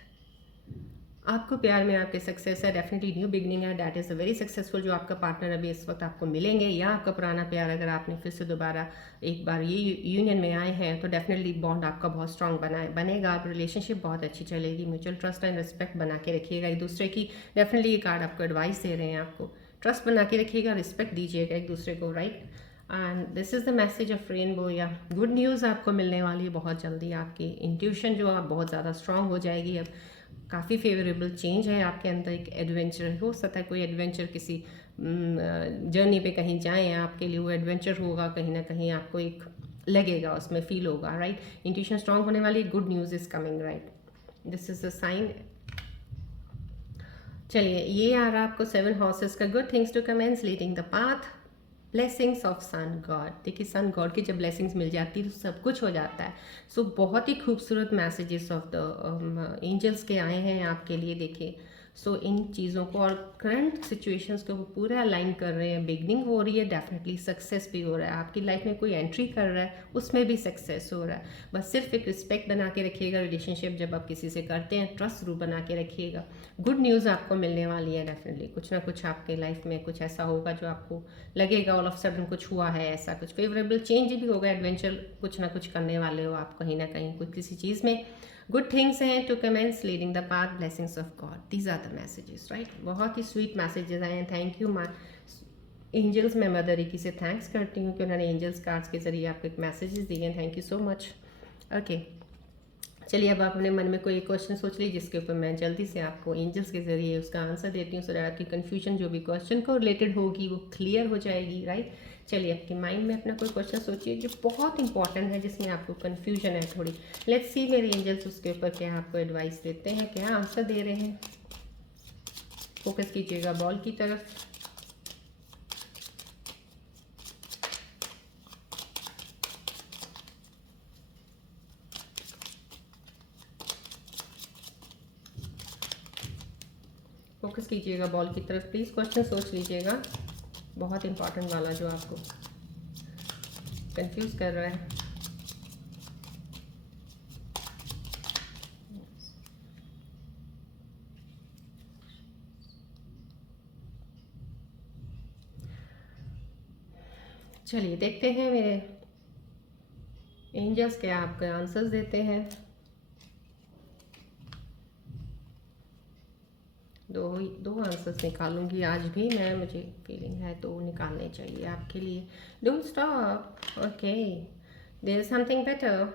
आपको प्यार में आपके सक्सेस है, डेफिनेटली न्यू बिगनिंग है, that is a very successful. जो आपका पार्टनर अभी इस वक्त आपको मिलेंगे, या आपका पुराना प्यार अगर आपने फिर से दोबारा एक बार ये यूनियन में आए हैं, तो डेफिनेटली बॉन्ड आपका बहुत स्ट्रांग बनेगा। आप रिलेशनशिप बहुत अच्छी चलेगी, म्यूचुअल ट्रस्ट एंड रिस्पेक्ट बना के रखिएगा एक दूसरे की। डेफिनेटली ये कार्ड आपको एडवाइस दे रहे हैं, आपको ट्रस्ट बना के रखिएगा, रिस्पेक्ट दीजिएगा एक दूसरे को, right. And this is the message of rainbow, या गुड न्यूज़ आपको मिलने वाली है बहुत जल्दी। आपकी इंट्यूशन जो आप बहुत ज़्यादा स्ट्रांग हो जाएगी। अब काफ़ी फेवरेबल चेंज है आपके अंदर। एक एडवेंचर हो सकता है, कोई एडवेंचर किसी जर्नी पे कहीं जाएं, आपके लिए वो एडवेंचर होगा। कहीं ना कहीं आपको एक लगेगा, उसमें फील होगा, राइट। इंट्यूशन स्ट्रांग होने वाली, good news is coming, right. This is a sign. चलिए ये आ रहा आपको 7 हॉर्सेस का, good things to commence, leading the path, blessings of sun god. देखिए सन गॉड की जब ब्लेसिंग्स मिल जाती है तो सब कुछ हो जाता है। सो बहुत ही खूबसूरत मैसेजेस ऑफ द एंजल्स के आए हैं आपके लिए। देखिए सो इन चीज़ों को और करंट सिचुएशंस को वो पूरा अलाइन कर रहे हैं। बिगनिंग हो रही है, डेफिनेटली सक्सेस भी हो रहा है। आपकी लाइफ में कोई एंट्री कर रहा है, उसमें भी सक्सेस हो रहा है। बस सिर्फ एक रिस्पेक्ट बना के रखिएगा रिलेशनशिप जब आप किसी से करते हैं, ट्रस्ट जरूर बना के रखिएगा। गुड न्यूज़ आपको मिलने वाली है, डेफिनेटली कुछ ना कुछ आपके लाइफ में कुछ ऐसा होगा जो आपको लगेगा ऑल ऑफ सडन कुछ हुआ है, ऐसा कुछ फेवरेबल चेंज भी होगा। एडवेंचर कुछ ना कुछ करने वाले हो आप कहीं ना कहीं कुछ किसी चीज़ में। गुड थिंग्स हैं to commence, leading the path, blessings of god, these are the messages, right. बहुत ही स्वीट मैसेजेस आए हैं। Thank you my angels. मैं मदर रिकी से थैंक्स करती हूँ कि उन्होंने एंजल्स कार्ड्स के जरिए आपको एक मैसेजेस दिए हैं। Thank you so much. Okay, चलिए अब आप अपने मन में कोई क्वेश्चन सोच लीजिए जिसके ऊपर मैं जल्दी से आपको एंजल्स के जरिए उसका आंसर देती हूँ, सो दैट आपकी कन्फ्यूजन जो भी क्वेश्चन को रिलेटेड होगी वो क्लियर हो जाएगी, राइट। चलिए आपके माइंड में अपना कोई क्वेश्चन सोचिए जो बहुत इंपॉर्टेंट है, जिसमें आपको कन्फ्यूजन है थोड़ी। लेट्स सी मेरे एंजल्स उसके ऊपर क्या आपको एडवाइस देते हैं, क्या आंसर दे रहे हैं। फोकस कीजिएगा बॉल की तरफ। फोकस कीजिएगा बॉल की तरफ प्लीज़। क्वेश्चन सोच लीजिएगा, बहुत इंपॉर्टेंट वाला जो आपको कंफ्यूज कर रहा है। चलिए देखते हैं मेरे एंजल्स क्या आपके आंसर्स देते हैं। दो आंसर्स निकालूंगी आज भी मैं, मुझे फीलिंग है तो निकालने चाहिए आपके लिए। Don't stop, okay, there is something better.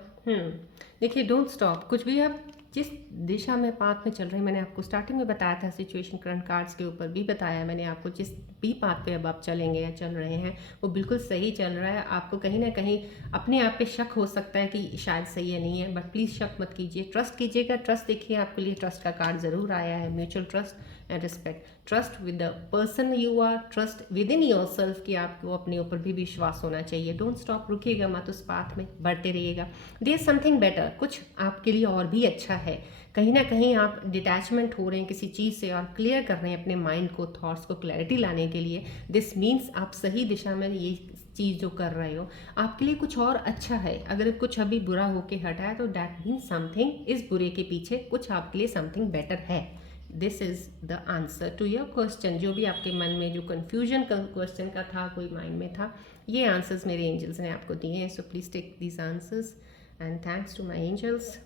देखिए डोंट स्टॉप, कुछ भी आप जिस दिशा में पाथ में चल रहे हैं, मैंने आपको स्टार्टिंग में बताया था, सिचुएशन करंट कार्ड्स के ऊपर भी बताया मैंने आपको, जिस भी पाथ पे अब आप चलेंगे या चल रहे हैं वो बिल्कुल सही चल रहा है। आपको कहीं ना कहीं अपने आप पे शक हो सकता है कि शायद सही है नहीं है, बट प्लीज़ शक मत कीजिए, ट्रस्ट कीजिएगा। ट्रस्ट देखिए आपके लिए ट्रस्ट का कार्ड ज़रूर आया है, mutual trust and respect. Trust with the person you are, trust with in yourself कि आपको अपने ऊपर भी विश्वास होना चाहिए। डोंट स्टॉप, रुकिएगा मत, उस पाथ में बढ़ते रहिएगा। देयर समथिंग बेटर, कुछ आपके लिए और भी अच्छा है। कहीं ना कहीं आप डिटैचमेंट हो रहे हैं किसी चीज़ से और क्लियर कर रहे हैं अपने माइंड को, थॉट्स को क्लैरिटी लाने के लिए। दिस मीन्स आप सही दिशा में ये चीज़ जो कर रहे हो आपके लिए कुछ और अच्छा है। अगर कुछ अभी बुरा होके हटा है तो दैट मीन्स समथिंग, इस बुरे के पीछे कुछ आपके लिए समथिंग बेटर है। This is the answer to your question. जो भी आपके मन में जो कन्फ्यूजन क्वेश्चन का था, कोई माइंड में था, ये आंसर्स मेरे एंजल्स ने आपको दिए हैं। So please take these answers and thanks to my angels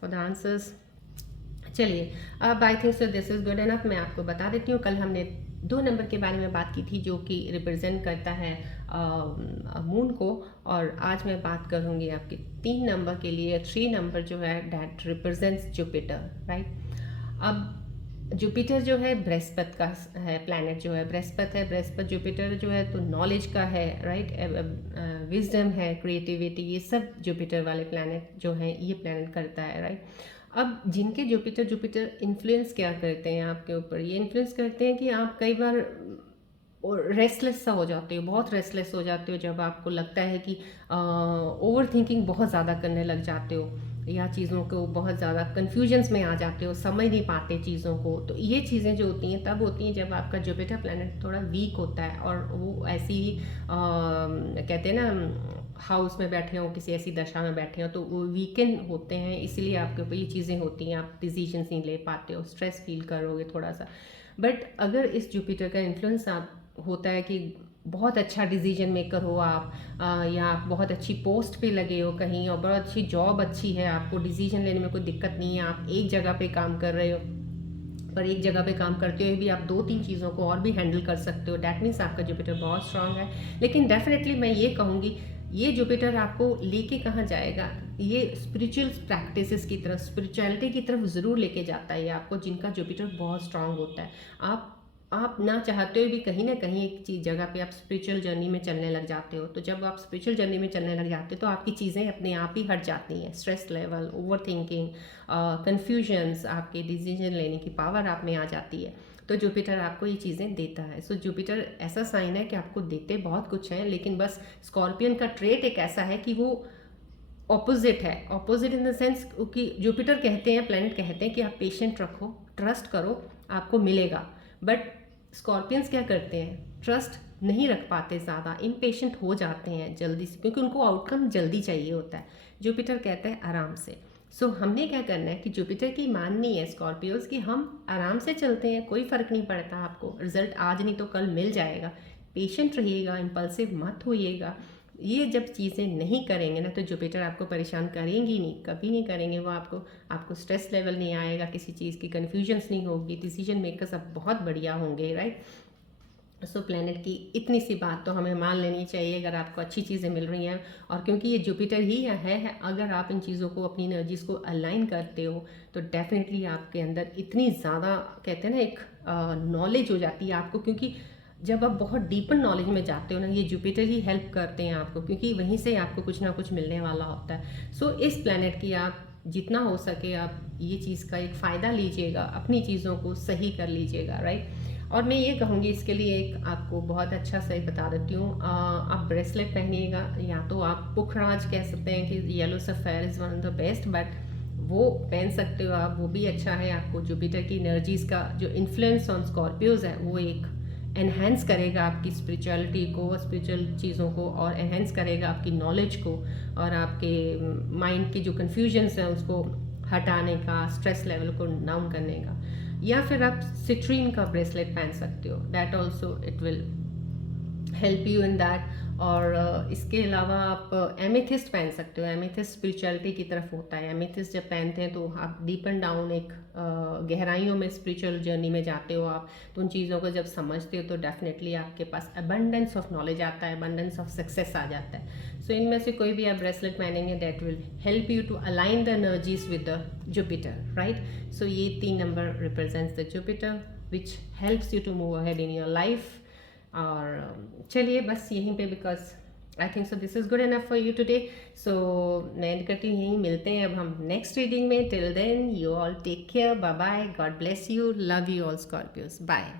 for the answers. चलिए अब I think so this is good enough. मैं आपको बता देती हूँ, कल हमने 2 नंबर के बारे में बात की थी जो कि रिप्रेजेंट करता है मून को, और आज मैं बात करूँगी आपके 3 नंबर के लिए। 3 नंबर जो है दैट रिप्रेजेंट्स जुपिटर, राइट। अब जुपिटर जो है बृहस्पति का है, प्लैनेट जो है बृहस्पति है। बृहस्पति जुपिटर जो है तो नॉलेज का है, राइट, विजडम है, क्रिएटिविटी, ये सब जुपिटर वाले प्लैनेट जो हैं ये प्लैनेट करता है, राइट। अब जिनके जुपिटर इन्फ्लुएंस क्या करते हैं आपके ऊपर, ये इन्फ्लुएंस करते हैं कि आप कई बार और रेस्टलेस सा हो जाते हो, बहुत रेस्टलेस हो जाते हो जब आपको लगता है कि ओवर थिंकिंग बहुत ज़्यादा करने लग जाते हो या चीज़ों को बहुत ज़्यादा कन्फ्यूजन्स में आ जाते हो, समझ नहीं पाते चीज़ों को। तो ये चीज़ें जो होती हैं तब होती हैं जब आपका जुपिटर प्लैनेट थोड़ा वीक होता है और वो ऐसी कहते हैं ना हाउस में बैठे हों, किसी ऐसी दशा में बैठे हों, तो वो वीकेंड होते हैं, इसीलिए आपके ऊपर ये चीज़ें होती हैं, आप डिसीजंस नहीं ले पाते हो, स्ट्रेस फील करोगे थोड़ा सा। बट अगर इस जुपिटर का इन्फ्लुएंस आप होता है कि बहुत अच्छा डिसीजन मेकर हो आप, या आप बहुत अच्छी पोस्ट पे लगे हो कहीं और बहुत अच्छी जॉब अच्छी है, आपको डिसीजन लेने में कोई दिक्कत नहीं है, आप एक जगह पे काम कर रहे हो, पर एक जगह पे काम करते हुए भी आप 2-3 चीज़ों को और भी हैंडल कर सकते हो, डैट मीन्स आपका जुपिटर बहुत स्ट्रांग है। लेकिन डेफिनेटली मैं ये कहूँगी, ये जुपिटर आपको लेके कहाँ जाएगा, ये स्पिरिचुअल प्रैक्टिसेस की तरफ, स्पिरिचुअलिटी की तरफ ज़रूर लेके जाता है ये आपको, जिनका जुपिटर बहुत स्ट्रांग होता है। आप ना चाहते हुए भी कहीं ना कहीं एक चीज़ जगह पे आप स्पिरिचुअल जर्नी में चलने लग जाते हो। तो जब आप स्पिरिचुअल जर्नी में चलने लग जाते हो तो आपकी चीज़ें अपने आप ही हट जाती हैं, stress level, over thinking, confusions, आपके डिसीजन लेने की पावर आप में आ जाती है। तो जुपिटर आपको ये चीज़ें देता है। सो जुपिटर ऐसा साइन है कि आपको देते बहुत कुछ हैं, लेकिन बस स्कॉर्पियन का ट्रेट एक ऐसा है कि वो ऑपोजिट है। ऑपोजिट इन द सेंस कि जुपिटर कहते हैं, प्लैनेट कहते हैं कि आप पेशेंट रखो, ट्रस्ट करो, आपको मिलेगा। बट स्कॉर्पियंस क्या करते हैं, ट्रस्ट नहीं रख पाते, ज़्यादा इम्पेशेंट हो जाते हैं जल्दी से, क्योंकि उनको आउटकम जल्दी चाहिए होता है। जुपिटर कहता है आराम से। सो हमने क्या करना है कि जुपिटर की माननी है स्कॉर्पियोज की, हम आराम से चलते हैं, कोई फ़र्क नहीं पड़ता, आपको रिजल्ट आज नहीं तो कल मिल जाएगा। पेशेंट रहिएगा, इम्पल्सिव मत होइएगा। ये जब चीज़ें नहीं करेंगे ना तो जुपिटर आपको परेशान करेंगी नहीं, कभी नहीं करेंगे वो आपको स्ट्रेस लेवल नहीं आएगा, किसी चीज़ की कन्फ्यूजन्स नहीं होगी, डिसीजन मेकर्स अब बहुत बढ़िया होंगे, राइट। सो प्लैनेट की इतनी सी बात तो हमें मान लेनी चाहिए अगर आपको अच्छी चीज़ें मिल रही हैं, और क्योंकि ये जुपिटर ही है, अगर आप इन चीज़ों को, अपनी एनर्जीज़ को अलाइन करते हो तो डेफिनेटली आपके अंदर इतनी ज़्यादा, कहते हैं ना, एक नॉलेज हो जाती है आपको, क्योंकि जब आप बहुत डीपर नॉलेज में जाते हो ना, ये जुपिटर ही हेल्प करते हैं आपको, क्योंकि वहीं से आपको कुछ ना कुछ मिलने वाला होता है। सो इस प्लैनेट की आप जितना हो सके आप ये चीज़ का एक फ़ायदा लीजिएगा, अपनी चीज़ों को सही कर लीजिएगा, राइट। और मैं ये कहूँगी इसके लिए एक आपको बहुत अच्छा सही बता देती हूँ, आप ब्रेसलेट पहनिएगा, या तो आप पुखराज कह सकते हैं कि yellow sphere is one of the best, but वो पहन सकते हो आप, वो भी अच्छा है। आपको जुपिटर की एनर्जीज़ का जो इन्फ्लुएंस ऑन स्कॉर्पियोज है वो एक एनहेंस करेगा आपकी स्पिरिचुअलिटी को, स्पिरिचुअल चीज़ों को, और एनहेंस करेगा आपकी नॉलेज को, और आपके माइंड की जो कन्फ्यूजन्स हैं उसको हटाने का, स्ट्रेस लेवल को डाउन करने का। या फिर आप सिट्रीन का ब्रेसलेट पहन सकते हो, that also it will help you in that. और इसके अलावा आप एमेथिस्ट पहन सकते हो, एमेथिस्ट स्पिरिचुअलिटी की तरफ होता है। एमेथिस्ट जब पहनते हैं तो आप डीप एंड डाउन एक गहराइयों में स्पिरिचुअल जर्नी में जाते हो आप, तो उन चीज़ों को जब समझते हो तो डेफिनेटली आपके पास अबंडेंस ऑफ नॉलेज आता है, अबंडेंस ऑफ सक्सेस आ जाता है। सो इनमें से कोई भी आप ब्रेसलेट पहनेंगे that will help you to align the energies with the Jupiter, right. So ये 3 number represents the Jupiter which helps you to move ahead in your life. और चलिए बस यहीं पे, because I think so this is good enough for you today. So मैं end करती हूँ, यहीं मिलते हैं अब हम नेक्स्ट रीडिंग में। Till then you all take care, bye bye, God bless you, love you all Scorpios, bye.